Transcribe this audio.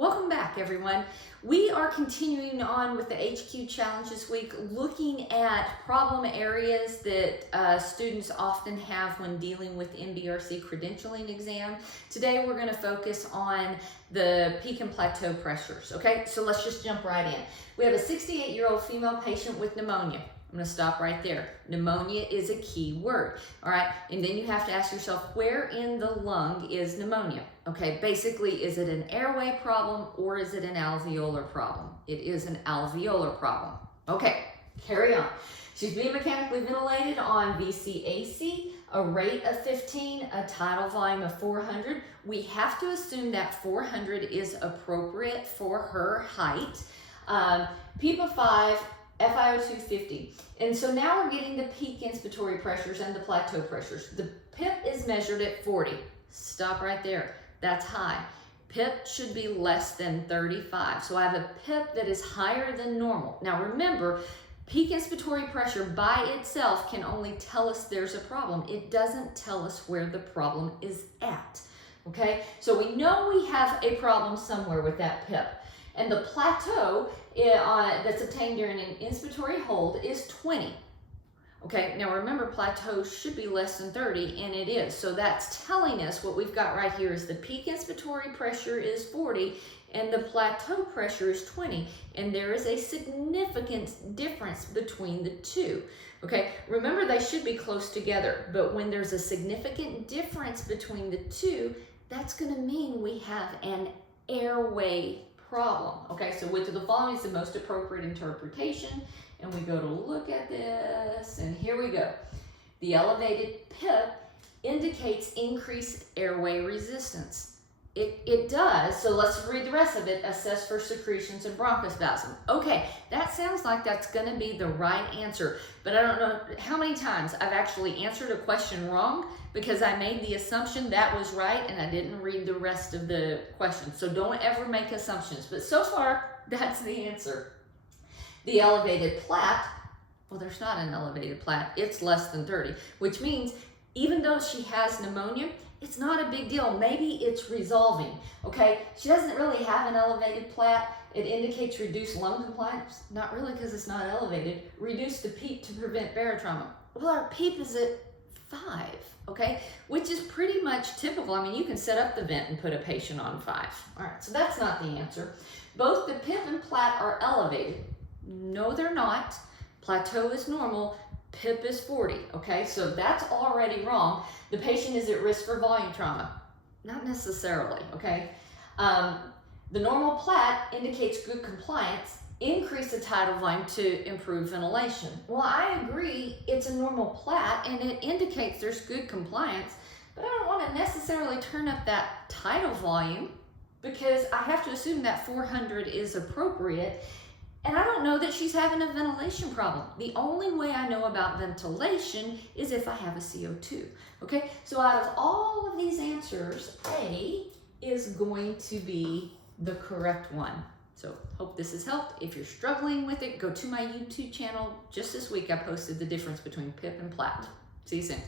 Welcome back, everyone. We are continuing on with the HQ challenge this week, looking at problem areas that students often have when dealing with NBRC credentialing exam. Today we're going to focus on the peak and plateau pressures. Okay, so let's just jump right in. We have a 68-year-old female patient with pneumonia. I'm going to stop right there. Pneumonia is a key word, all right? And then you have to ask yourself, where in the lung is pneumonia? Okay, basically, is it an airway problem or is it an alveolar problem? It is an alveolar problem. Okay, carry on. She's being mechanically ventilated on VCAC, a rate of 15, a tidal volume of 400. We have to assume that 400 is appropriate for her height. PIP of 5, FiO2 50. And so now we're getting the peak inspiratory pressures and the plateau pressures. The PIP is measured at 40. Stop right there. That's high. PIP should be less than 35. So I have a PIP that is higher than normal. Now remember, peak inspiratory pressure by itself can only tell us there's a problem. It doesn't tell us where the problem is at. Okay, so we know we have a problem somewhere with that PIP. And the plateau that's obtained during an inspiratory hold is 20. Okay, now remember, plateau should be less than 30, and it is. So that's telling us what we've got right here is the peak inspiratory pressure is 40, and the plateau pressure is 20. And there is a significant difference between the two. Okay, remember they should be close together, but when there's a significant difference between the two, that's going to mean we have an airway problem. Okay, so which of the following is the most appropriate interpretation? And we go to look at this, and here we go. The elevated PIP indicates increased airway resistance. It does, so let's read the rest of it. Assess for secretions and bronchospasm. Okay, that sounds like that's gonna be the right answer, but I don't know how many times I've actually answered a question wrong because I made the assumption that was right and I didn't read the rest of the question. So don't ever make assumptions, but so far, that's the answer. The elevated PLAT, well, there's not an elevated PLAT, it's less than 30, which means even though she has pneumonia, it's not a big deal. Maybe it's resolving, okay? She doesn't really have an elevated PLAT. It indicates reduced lung compliance. Not really because it's not elevated. Reduce the PEEP to prevent barotrauma. Well, our PEEP is at 5, okay? Which is pretty much typical. I mean, you can set up the vent and put a patient on 5. All right, so that's not the answer. Both the PIP and PLAT are elevated. No, they're not. Plateau is normal. PIP is 40, okay? So that's already wrong. The patient is at risk for volume trauma. Not necessarily, okay? The normal PLAT indicates good compliance. Increase the tidal volume to improve ventilation. Well, I agree it's a normal PLAT and it indicates there's good compliance, but I don't want to necessarily turn up that tidal volume because I have to assume that 400 is appropriate. And I don't know that she's having a ventilation problem. The only way I know about ventilation is if I have a CO2, okay? So out of all of these answers, A is going to be the correct one. So hope this has helped. If you're struggling with it, go to my YouTube channel. Just this week, I posted the difference between PIP and PLAT. See you soon.